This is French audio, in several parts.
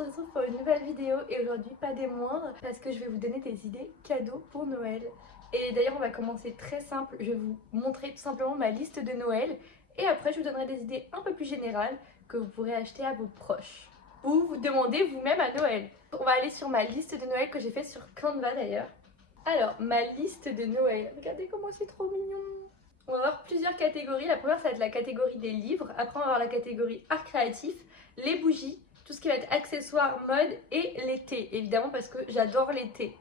se retrouve pour une nouvelle vidéo et aujourd'hui pas des moindres parce que je vais vous donner des idées cadeaux pour Noël. Et d'ailleurs on va commencer très simple, je vais vous montrer tout simplement ma liste de Noël et après je vous donnerai des idées un peu plus générales que vous pourrez acheter à vos proches ou vous demander vous-même à Noël. On va aller sur ma liste de Noël que j'ai fait sur Canva d'ailleurs. Alors ma liste de Noël, regardez comment c'est trop mignon. On va avoir plusieurs catégories. La première, ça va être la catégorie des livres. Après, on va avoir la catégorie art créatif, les bougies, tout ce qui va être accessoires, mode et les thés, évidemment, parce que j'adore les thés.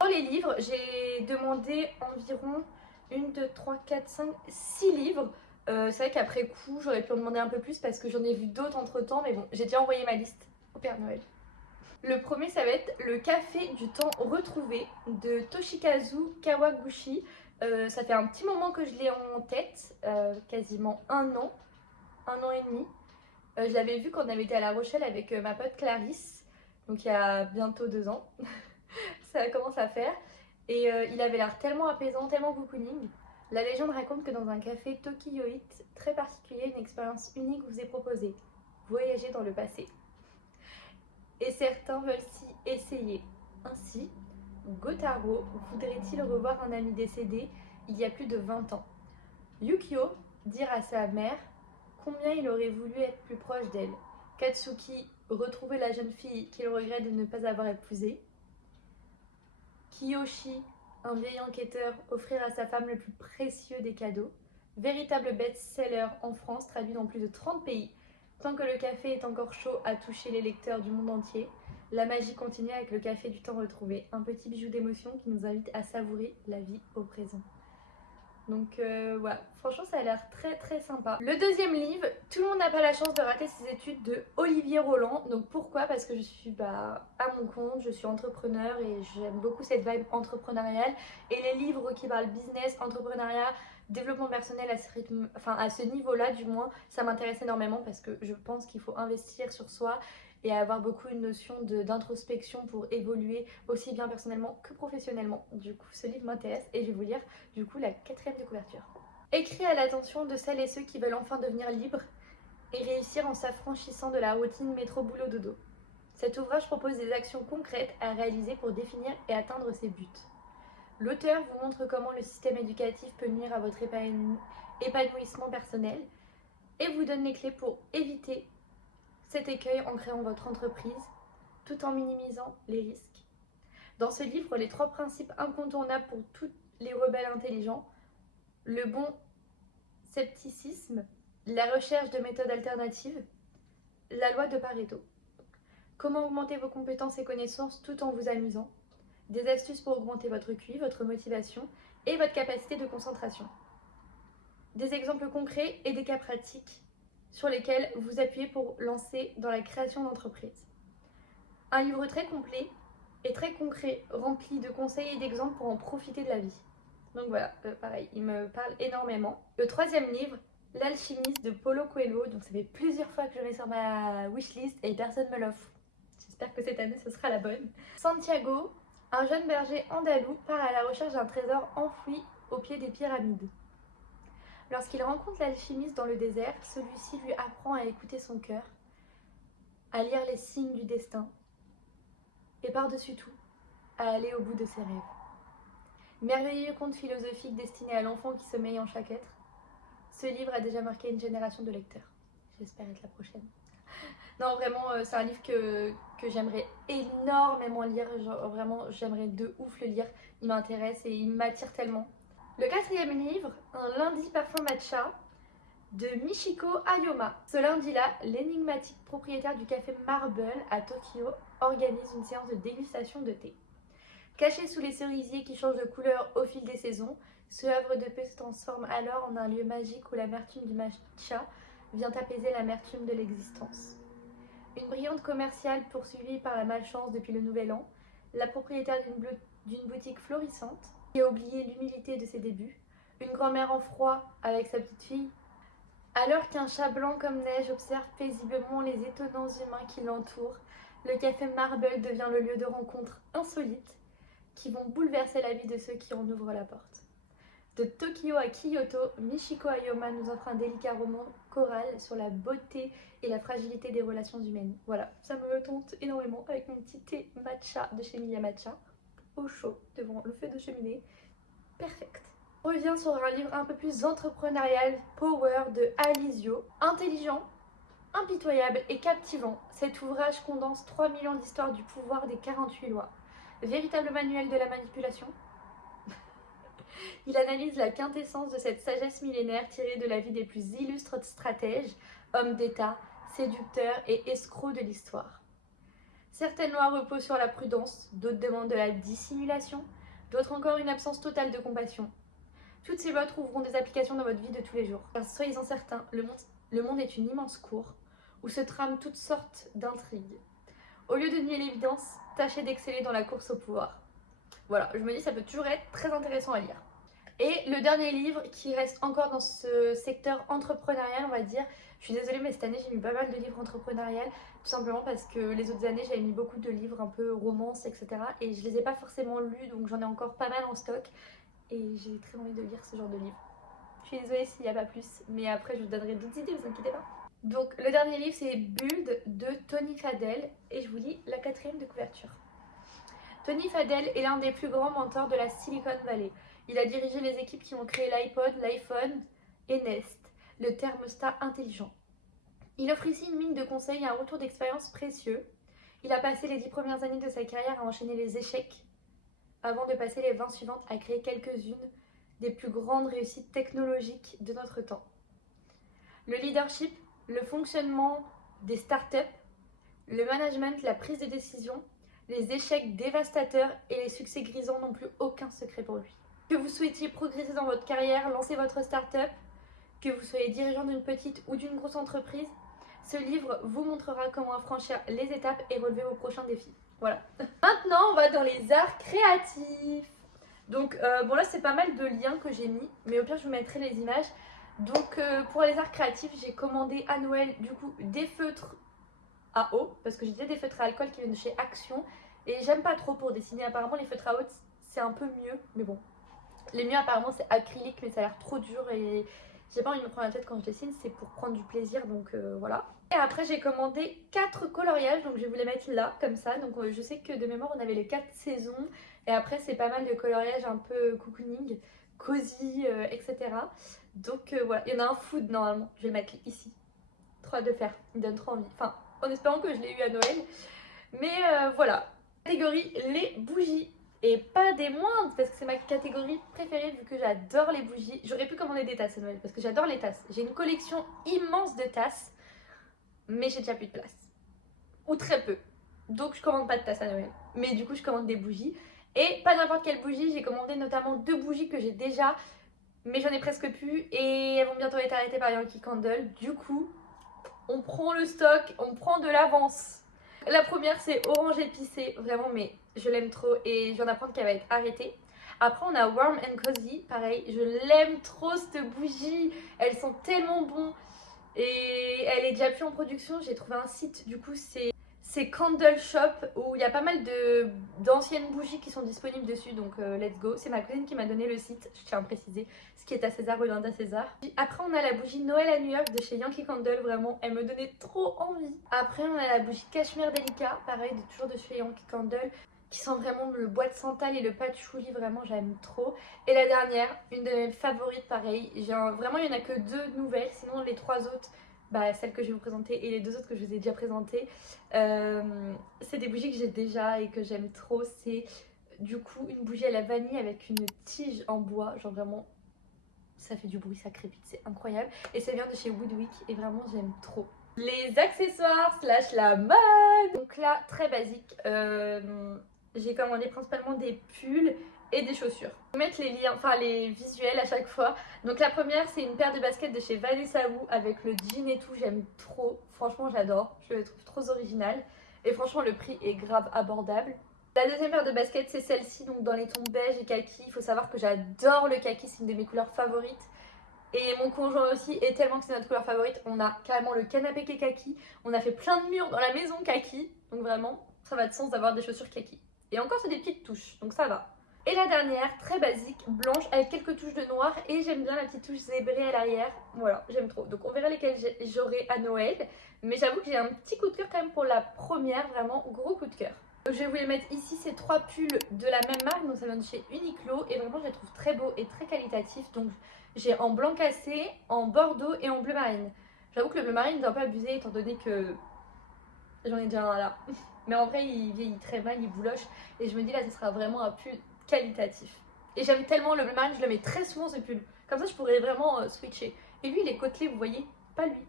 Dans les livres, j'ai demandé environ 1, 2, 3, 4, 5, 6 livres. C'est vrai qu'après coup, j'aurais pu en demander un peu plus parce que j'en ai vu d'autres entre temps, mais bon, j'ai déjà envoyé ma liste au Père Noël. Le premier, ça va être le café du temps retrouvé de Toshikazu Kawaguchi. Ça fait un petit moment que je l'ai en tête, quasiment un an et demi. Je l'avais vu quand on avait été à La Rochelle avec ma pote Clarisse, donc il y a bientôt 2 ans. Ça commence à faire. Et il avait l'air tellement apaisant, tellement cocooning. La légende raconte que dans un café tokyoïte très particulier, une expérience unique vous est proposée. Voyager dans le passé. Et certains veulent s'y essayer. Ainsi, Gotaro voudrait-il revoir un ami décédé il y a plus de 20 ans. Yukio dire à sa mère combien il aurait voulu être plus proche d'elle. Katsuki retrouver la jeune fille qu'il regrette de ne pas avoir épousée. Kiyoshi, un vieil enquêteur, offrir à sa femme le plus précieux des cadeaux. Véritable best-seller en France, traduit dans plus de 30 pays. Tant que le café est encore chaud à toucher les lecteurs du monde entier, la magie continue avec le café du temps retrouvé. Un petit bijou d'émotion qui nous invite à savourer la vie au présent. Donc voilà, franchement ça a l'air très très sympa. Le deuxième livre, Tout le monde n'a pas la chance de rater ses études de Olivier Roland. Donc pourquoi? Parce que je suis à mon compte, je suis entrepreneur et j'aime beaucoup cette vibe entrepreneuriale. Et les livres qui parlent business, entrepreneuriat, développement personnel à ce niveau-là du moins, ça m'intéresse énormément parce que je pense qu'il faut investir sur soi et avoir beaucoup une notion d'introspection pour évoluer aussi bien personnellement que professionnellement. Du coup, ce livre m'intéresse et je vais vous lire du coup la 4e de couverture. Écrit à l'attention de celles et ceux qui veulent enfin devenir libres et réussir en s'affranchissant de la routine métro-boulot-dodo. Cet ouvrage propose des actions concrètes à réaliser pour définir et atteindre ses buts. L'auteur vous montre comment le système éducatif peut nuire à votre épanouissement personnel et vous donne les clés pour éviter cet écueil en créant votre entreprise tout en minimisant les risques. Dans ce livre, les 3 principes incontournables pour tous les rebelles intelligents, le bon scepticisme, la recherche de méthodes alternatives, la loi de Pareto. Comment augmenter vos compétences et connaissances tout en vous amusant, des astuces pour augmenter votre QI, votre motivation et votre capacité de concentration. Des exemples concrets et des cas pratiques sur lesquels vous appuyez pour lancer dans la création d'entreprise. Un livre très complet et très concret, rempli de conseils et d'exemples pour en profiter de la vie. Donc voilà, pareil, il me parle énormément. Le 3e livre, L'alchimiste de Paulo Coelho. Donc ça fait plusieurs fois que je l'ai sur ma wishlist et personne ne me l'offre. J'espère que cette année ce sera la bonne. Santiago, un jeune berger andalou part à la recherche d'un trésor enfoui au pied des pyramides. Lorsqu'il rencontre l'alchimiste dans le désert, celui-ci lui apprend à écouter son cœur, à lire les signes du destin et par-dessus tout, à aller au bout de ses rêves. Merveilleux conte philosophique destiné à l'enfant qui sommeille en chaque être. Ce livre a déjà marqué une génération de lecteurs. J'espère être la prochaine. Non, vraiment, c'est un livre que j'aimerais énormément lire. Genre, vraiment, j'aimerais de ouf le lire. Il m'intéresse et il m'attire tellement. Le 4e livre, Un lundi parfum matcha de Michiko Ayoma. Ce lundi-là, l'énigmatique propriétaire du café Marble à Tokyo organise une séance de dégustation de thé. Caché sous les cerisiers qui changent de couleur au fil des saisons, ce havre de paix se transforme alors en un lieu magique où l'amertume du matcha vient apaiser l'amertume de l'existence. Une brillante commerciale poursuivie par la malchance depuis le nouvel an, la propriétaire d'une boutique florissante qui a oublié l'humilité de ses débuts, une grand-mère en froid avec sa petite fille. Alors qu'un chat blanc comme neige observe paisiblement les étonnants humains qui l'entourent, le café Marble devient le lieu de rencontres insolites qui vont bouleverser la vie de ceux qui en ouvrent la porte. De Tokyo à Kyoto, Michiko Ayoma nous offre un délicat roman chorale sur la beauté et la fragilité des relations humaines. Voilà, ça me tente énormément avec mon petit thé matcha de chez Miya Matcha, au chaud, devant le feu de cheminée. Perfect. On revient sur un livre un peu plus entrepreneurial, Power de Alizio. Intelligent, impitoyable et captivant, cet ouvrage condense 3000 ans d'histoire du pouvoir des 48 lois. Véritable manuel de la manipulation. Il analyse la quintessence de cette sagesse millénaire tirée de la vie des plus illustres stratèges, hommes d'État, séducteurs et escrocs de l'histoire. Certaines lois reposent sur la prudence, d'autres demandent de la dissimulation, d'autres encore une absence totale de compassion. Toutes ces lois trouveront des applications dans votre vie de tous les jours. Car soyez-en certains, le monde est une immense cour où se trament toutes sortes d'intrigues. Au lieu de nier l'évidence, tâchez d'exceller dans la course au pouvoir. Voilà, je me dis ça peut toujours être très intéressant à lire. Et le dernier livre qui reste encore dans ce secteur entrepreneurial, on va dire, je suis désolée mais cette année j'ai mis pas mal de livres entrepreneuriales, tout simplement parce que les autres années j'avais mis beaucoup de livres un peu romances, etc. Et je les ai pas forcément lus, donc j'en ai encore pas mal en stock. Et j'ai très envie de lire ce genre de livre. Je suis désolée s'il n'y a pas plus, mais après je vous donnerai d'autres idées, vous inquiétez pas. Donc le dernier livre c'est Build de Tony Fadell et je vous lis la 4e de couverture. Tony Fadell est l'un des plus grands mentors de la Silicon Valley. Il a dirigé les équipes qui ont créé l'iPod, l'iPhone et Nest, le thermostat intelligent. Il offre ici une mine de conseils et un retour d'expérience précieux. Il a passé les 10 premières années de sa carrière à enchaîner les échecs, avant de passer les 20 suivantes à créer quelques-unes des plus grandes réussites technologiques de notre temps. Le leadership, le fonctionnement des startups, le management, la prise de décision, les échecs dévastateurs et les succès grisants n'ont plus aucun secret pour lui. Que vous souhaitiez progresser dans votre carrière, lancer votre start-up, que vous soyez dirigeant d'une petite ou d'une grosse entreprise, ce livre vous montrera comment franchir les étapes et relever vos prochains défis. Voilà. Maintenant, on va dans les arts créatifs. Donc, bon là, c'est pas mal de liens que j'ai mis, mais au pire, je vous mettrai les images. Donc, pour les arts créatifs, j'ai commandé à Noël, du coup, des feutres à eau, parce que j'ai déjà des feutres à alcool qui viennent de chez Action, et j'aime pas trop pour dessiner. Apparemment, les feutres à eau, c'est un peu mieux, mais bon. Les mieux apparemment c'est acrylique mais ça a l'air trop dur et j'ai pas envie de me prendre la tête quand je dessine, c'est pour prendre du plaisir donc voilà. Et après j'ai commandé 4 coloriages donc je vais vous les mettre là comme ça. Donc je sais que de mémoire on avait les 4 saisons et après c'est pas mal de coloriages un peu cocooning, cosy, etc. Donc voilà, il y en a un food normalement, je vais le mettre ici. Trop hâte de faire, il me donne trop envie. Enfin en espérant que je l'ai eu à Noël. Mais voilà, catégorie les bougies. Et pas des moindres, parce que c'est ma catégorie préférée vu que j'adore les bougies. J'aurais pu commander des tasses à Noël, parce que j'adore les tasses. J'ai une collection immense de tasses, mais j'ai déjà plus de place. Ou très peu. Donc je commande pas de tasses à Noël. Mais du coup je commande des bougies. Et pas n'importe quelle bougie, j'ai commandé notamment 2 bougies que j'ai déjà, mais j'en ai presque plus. Et elles vont bientôt être arrêtées par Yankee Candle. Du coup, on prend le stock, on prend de l'avance. La première c'est orange épicé, vraiment mais je l'aime trop et je viens d'apprendre qu'elle va être arrêtée. Après on a Warm and Cozy, pareil, je l'aime trop cette bougie, elles sont tellement bonnes et elle est déjà plus en production. J'ai trouvé un site, du coup c'est Candle Shop où il y a pas mal d'anciennes bougies qui sont disponibles dessus, donc let's go. C'est ma cousine qui m'a donné le site, je tiens à préciser, ce qui est à César, rue Linda César. Après on a la bougie Noël à New York de chez Yankee Candle, vraiment elle me donnait trop envie. Après on a la bougie Cashmere Delica, pareil toujours de chez Yankee Candle, qui sent vraiment le bois de santal et le patchouli, vraiment j'aime trop. Et la dernière, une de mes favorites, pareil, vraiment il n'y en a que 2 nouvelles, sinon les 3 autres, bah, celle que je vais vous présenter et les 2 autres que je vous ai déjà présentées, c'est des bougies que j'ai déjà et que j'aime trop. C'est du coup une bougie à la vanille avec une tige en bois, genre vraiment ça fait du bruit, ça crépite, c'est incroyable. Et ça vient de chez Woodwick et vraiment j'aime trop. Les accessoires slash la mode. Donc là, très basique, j'ai commandé principalement des pulls et des chaussures. Je vais mettre les liens, enfin les visuels à chaque fois. Donc la première c'est une paire de baskets de chez Vanessa Wu avec le jean et tout, j'aime trop, franchement j'adore, je le trouve trop original et franchement le prix est grave abordable. La deuxième paire de baskets c'est celle-ci, donc dans les tons beige et kaki. Il faut savoir que j'adore le kaki, c'est une de mes couleurs favorites. Et mon conjoint aussi, et tellement que c'est notre couleur favorite, on a carrément le canapé qui est kaki. On a fait plein de murs dans la maison kaki, donc vraiment ça va de sens d'avoir des chaussures kaki. Et encore c'est des petites touches, donc ça va. Et la dernière, très basique, blanche avec quelques touches de noir et j'aime bien la petite touche zébrée à l'arrière. Voilà, j'aime trop. Donc on verra lesquelles j'aurai à Noël. Mais j'avoue que j'ai un petit coup de cœur quand même pour la première, vraiment gros coup de cœur. Donc je vais vous les mettre ici, ces 3 pulls de la même marque, donc ça vient de chez Uniqlo et vraiment je les trouve très beaux et très qualitatifs. Donc j'ai en blanc cassé, en bordeaux et en bleu marine. J'avoue que le bleu marine est un peu abusé étant donné que j'en ai déjà un là. Mais en vrai il vieillit très mal, il bouloche et je me dis là ce sera vraiment un pull qualitatif. Et j'aime tellement le bleu marine, je le mets très souvent ce pull. Comme ça je pourrais vraiment switcher. Et lui il est côtelé, vous voyez, pas lui.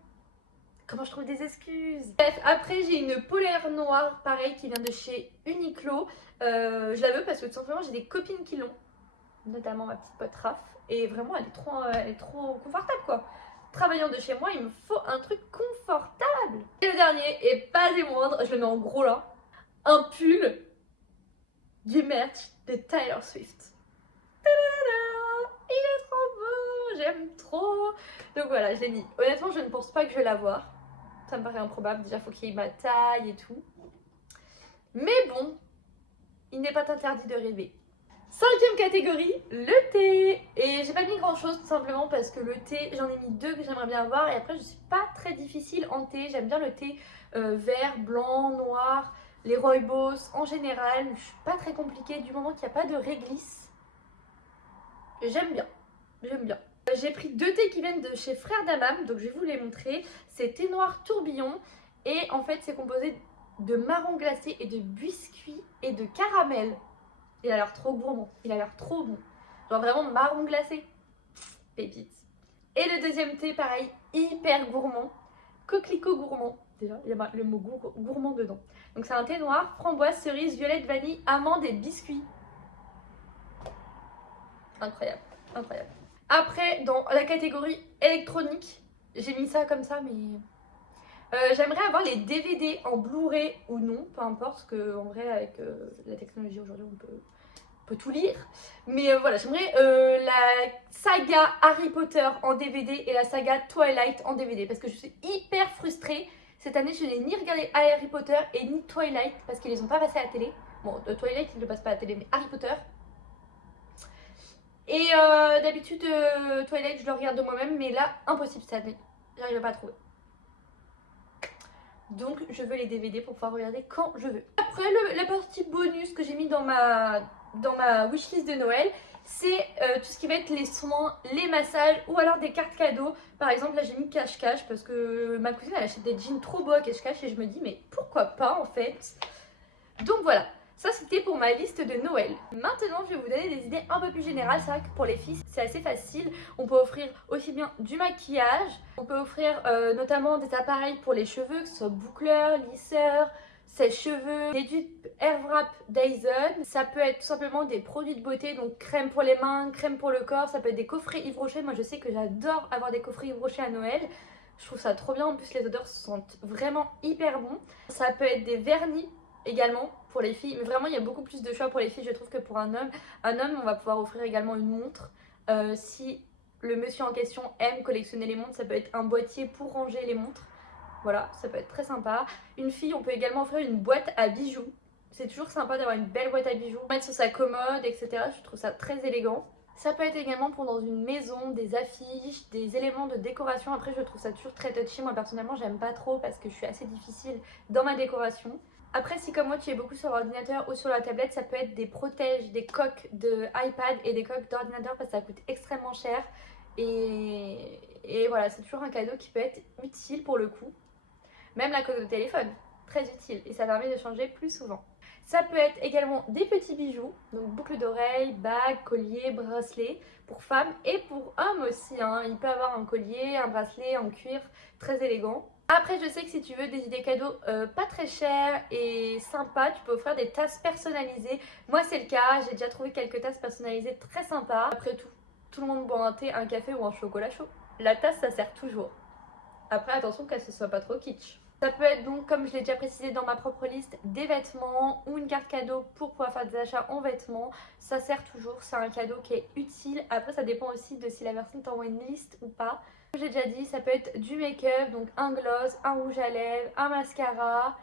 Comment je trouve des excuses. Bref, après j'ai une polaire noire, pareil, qui vient de chez Uniqlo. Je la veux parce que tout simplement j'ai des copines qui l'ont, notamment ma petite pote Raph. Et vraiment elle est trop confortable quoi. Travaillant de chez moi, il me faut un truc confortable. Et le dernier, et pas des moindres, je le mets en gros là, un pull du merch de Taylor Swift. Tadada, il est trop beau, j'aime trop. Donc voilà, je l'ai mis. Honnêtement, je ne pense pas que je vais l'avoir. Ça me paraît improbable, déjà faut qu'il y ait ma taille et tout. Mais bon, il n'est pas interdit de rêver. 5e catégorie, le thé. Et j'ai pas mis grand chose tout simplement parce que le thé, j'en ai mis 2 que j'aimerais bien avoir. Et après je suis pas très difficile en thé, j'aime bien le thé vert, blanc, noir, les rooibos en général. Je suis pas très compliquée du moment qu'il n'y a pas de réglisse. J'aime bien, j'aime bien. J'ai pris 2 thés qui viennent de chez Frères d'Amam, donc je vais vous les montrer. C'est thé noir tourbillon et en fait c'est composé de marron glacé et de biscuits et de caramel. Il a l'air trop gourmand, il a l'air trop bon. Genre vraiment marron glacé, pépite. Et le deuxième thé pareil, hyper gourmand, coquelicot gourmand. Déjà il y a le mot gourmand dedans. Donc c'est un thé noir, framboise, cerise, violette, vanille, amande et biscuits. Incroyable, incroyable. Après, dans la catégorie électronique, j'ai mis ça comme ça, mais j'aimerais avoir les DVD en Blu-ray ou non, peu importe, parce qu'en vrai, avec la technologie aujourd'hui, on peut tout lire. Mais voilà, j'aimerais la saga Harry Potter en DVD et la saga Twilight en DVD, parce que je suis hyper frustrée. Cette année, je n'ai ni regardé Harry Potter et ni Twilight, parce qu'ils les ont pas passés à la télé. Bon, Twilight, ils ne le passent pas à la télé, mais Harry Potter... Et d'habitude, Twilight, je le regarde de moi-même, mais là, impossible cette année. J'arrive pas à trouver. Donc, je veux les DVD pour pouvoir regarder quand je veux. Après, la partie bonus que j'ai mis dans ma wishlist de Noël, c'est tout ce qui va être les soins, les massages ou alors des cartes cadeaux. Par exemple, là, j'ai mis cache-cache parce que ma cousine, elle achète des jeans trop beaux à cache-cache et je me dis, mais pourquoi pas en fait? Donc voilà. Ça c'était pour ma liste de Noël. Maintenant je vais vous donner des idées un peu plus générales. C'est vrai que pour les filles c'est assez facile. On peut offrir aussi bien du maquillage. On peut offrir notamment des appareils pour les cheveux, que ce soit boucleur, lisseur, sèche-cheveux, des dupes Airwrap Dyson. Ça peut être tout simplement des produits de beauté, donc crème pour les mains, crème pour le corps. Ça peut être des coffrets Yves Rocher. Moi je sais que j'adore avoir des coffrets Yves Rocher à Noël. Je trouve ça trop bien, en plus les odeurs sentent vraiment hyper bon. Ça peut être des vernis également pour les filles, mais vraiment il y a beaucoup plus de choix pour les filles je trouve que pour un homme. Un homme on va pouvoir offrir également une montre. Si le monsieur en question aime collectionner les montres, ça peut être un boîtier pour ranger les montres. Voilà, ça peut être très sympa. Une fille, on peut également offrir une boîte à bijoux. C'est toujours sympa d'avoir une belle boîte à bijoux, mettre sur sa commode, etc. Je trouve ça très élégant. Ça peut être également pour dans une maison, des affiches, des éléments de décoration. Après, je trouve ça toujours très touchy. Moi, personnellement, j'aime pas trop parce que je suis assez difficile dans ma décoration. Après, si comme moi, tu es beaucoup sur l'ordinateur ou sur la tablette, ça peut être des protèges, des coques de iPad et des coques d'ordinateur parce que ça coûte extrêmement cher. Et voilà, c'est toujours un cadeau qui peut être utile pour le coup. Même la coque de téléphone, très utile et ça permet de changer plus souvent. Ça peut être également des petits bijoux, donc boucles d'oreilles, bagues, colliers, bracelets pour femmes et pour hommes aussi. Hein. Il peut avoir un collier, un bracelet en cuir très élégant. Après, je sais que si tu veux des idées cadeaux pas très chères et sympas, tu peux offrir des tasses personnalisées. Moi, c'est le cas, j'ai déjà trouvé quelques tasses personnalisées très sympas. Après tout le monde boit un thé, un café ou un chocolat chaud. La tasse, ça sert toujours. Après, attention qu'elle ne soit pas trop kitsch. Ça peut être donc, comme je l'ai déjà précisé dans ma propre liste, des vêtements ou une carte cadeau pour pouvoir faire des achats en vêtements. Ça sert toujours, c'est un cadeau qui est utile. Après, ça dépend aussi de si la personne t'envoie une liste ou pas. Comme j'ai déjà dit, ça peut être du make-up, donc un gloss, un rouge à lèvres, un mascara.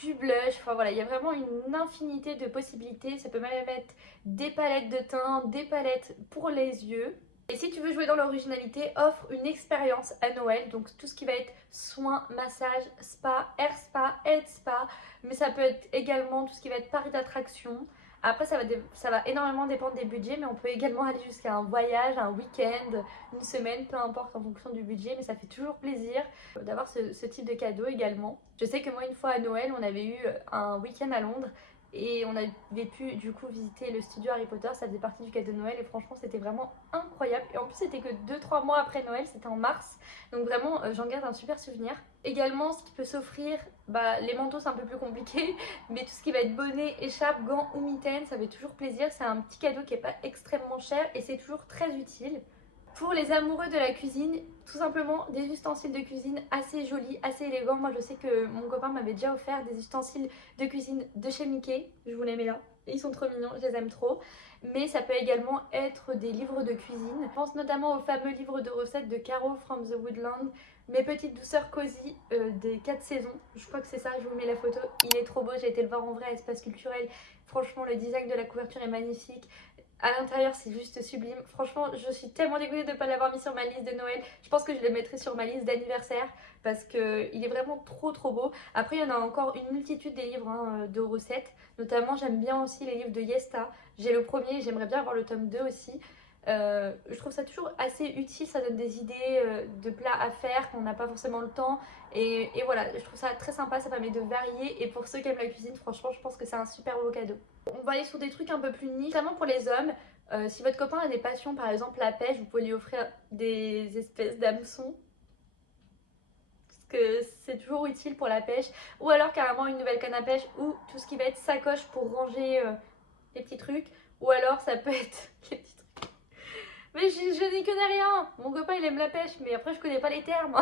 du blush, enfin voilà, il y a vraiment une infinité de possibilités. Ça peut même être des palettes de teint, des palettes pour les yeux. Et si tu veux jouer dans l'originalité, offre une expérience à Noël, donc tout ce qui va être soins, massage, spa, air spa, head spa, mais ça peut être également tout ce qui va être parc d'attraction. Après ça va énormément dépendre des budgets, mais on peut également aller jusqu'à un voyage, un week-end, une semaine, peu importe en fonction du budget, mais ça fait toujours plaisir d'avoir ce type de cadeau également. Je sais que moi une fois à Noël, on avait eu un week-end à Londres et on avait pu du coup visiter le studio Harry Potter, ça faisait partie du cadeau de Noël et franchement c'était vraiment incroyable. Et en plus c'était que 2-3 mois après Noël, c'était en mars, donc vraiment j'en garde un super souvenir. Également ce qui peut s'offrir, les manteaux c'est un peu plus compliqué, mais tout ce qui va être bonnet, écharpe, gants ou mitaines, ça fait toujours plaisir. C'est un petit cadeau qui n'est pas extrêmement cher et c'est toujours très utile. Pour les amoureux de la cuisine, tout simplement des ustensiles de cuisine assez jolis, assez élégants. Moi je sais que mon copain m'avait déjà offert des ustensiles de cuisine de chez Mickey. Je vous les mets là. Ils sont trop mignons, je les aime trop. Mais ça peut également être des livres de cuisine. Je pense notamment au fameux livre de recettes de Caro from the Woodland. Mes petites douceurs cosy des 4 saisons. Je crois que c'est ça, je vous mets la photo. Il est trop beau, j'ai été le voir en vrai à Espace Culturel. Franchement, le design de la couverture est magnifique. À l'intérieur, c'est juste sublime. Franchement, je suis tellement dégoûtée de ne pas l'avoir mis sur ma liste de Noël. Je pense que je le mettrai sur ma liste d'anniversaire parce qu'il est vraiment trop beau. Après, il y en a encore une multitude des livres de recettes. Notamment, j'aime bien aussi les livres de Yesta. J'ai le premier et j'aimerais bien avoir le tome 2 aussi. Je trouve ça toujours assez utile, ça donne des idées de plats à faire quand on n'a pas forcément le temps. Et voilà, je trouve ça très sympa, ça permet de varier. Et pour ceux qui aiment la cuisine, franchement, je pense que c'est un super beau cadeau. On va aller sur des trucs un peu plus niche, notamment pour les hommes. Si votre copain a des passions, par exemple la pêche, vous pouvez lui offrir des espèces d'hameçons. Parce que c'est toujours utile pour la pêche. Ou alors carrément une nouvelle canne à pêche ou tout ce qui va être sacoche pour ranger les petits trucs. Ou alors ça peut être les petits trucs. Mais je n'y connais rien. Mon copain il aime la pêche, mais après je connais pas les termes.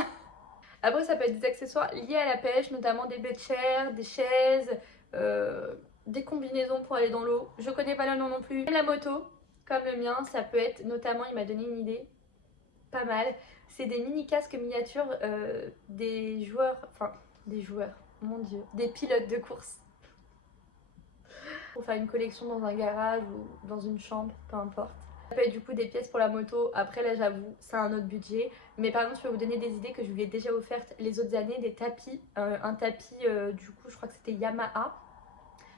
Après ça peut être des accessoires liés à la pêche, notamment des bettchairs, des chaises, des combinaisons pour aller dans l'eau. Je connais pas le nom non plus. La moto, comme le mien, ça peut être notamment, il m'a donné une idée, pas mal. C'est des mini casques miniatures des joueurs, mon dieu, des pilotes de course. Pour faire une collection dans un garage ou dans une chambre, peu importe. Ça peut être du coup des pièces pour la moto. Après là j'avoue c'est un autre budget. Mais par exemple je peux vous donner des idées que je lui ai déjà offertes les autres années. Des tapis, un tapis du coup je crois que c'était Yamaha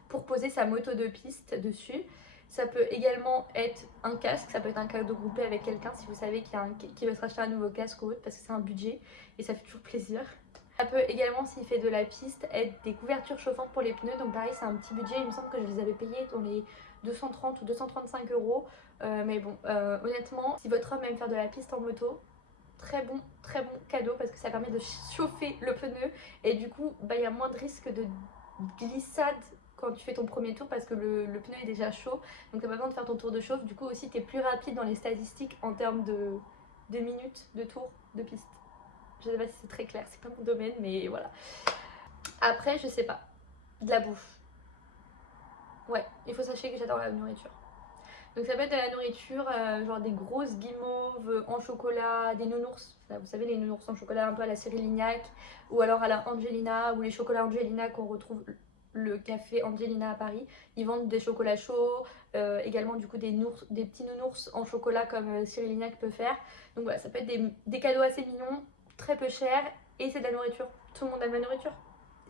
pour poser sa moto de piste dessus. Ça peut également être un casque, ça peut être un cadeau groupé avec quelqu'un si vous savez qu'il veut se racheter un nouveau casque ou autre parce que c'est un budget et ça fait toujours plaisir. Ça peut également, s'il fait de la piste, être des couvertures chauffantes pour les pneus. Donc pareil, c'est un petit budget. Il me semble que je les avais payés dans les 230 ou 235 euros. Mais bon, honnêtement, si votre homme aime faire de la piste en moto, très bon cadeau parce que ça permet de chauffer le pneu. Et du coup, il y a moins de risque de glissade quand tu fais ton premier tour parce que le pneu est déjà chaud. Donc t'as pas besoin de faire ton tour de chauffe. Du coup aussi, t'es plus rapide dans les statistiques en termes de minutes de tour de piste. Je sais pas si c'est très clair, c'est pas mon domaine, mais voilà. Après, je sais pas. De la bouffe. Ouais, il faut sachez que j'adore la nourriture. Donc ça peut être de la nourriture, genre des grosses guimauves en chocolat, des nounours. Vous savez, les nounours en chocolat un peu à la Cyril Lignac, ou alors à la Angelina, ou les chocolats Angelina qu'on retrouve le café Angelina à Paris. Ils vendent des chocolats chauds, également du coup des petits nounours en chocolat comme Cyril Lignac peut faire. Donc voilà, ça peut être des cadeaux assez mignons, très peu chers, et c'est de la nourriture. Tout le monde aime la nourriture,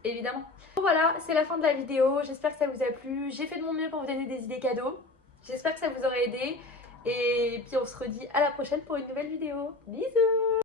évidemment. Bon, voilà, c'est la fin de la vidéo, j'espère que ça vous a plu. J'ai fait de mon mieux pour vous donner des idées cadeaux. J'espère que ça vous aura aidé. Et puis on se redit à la prochaine pour une nouvelle vidéo. Bisous!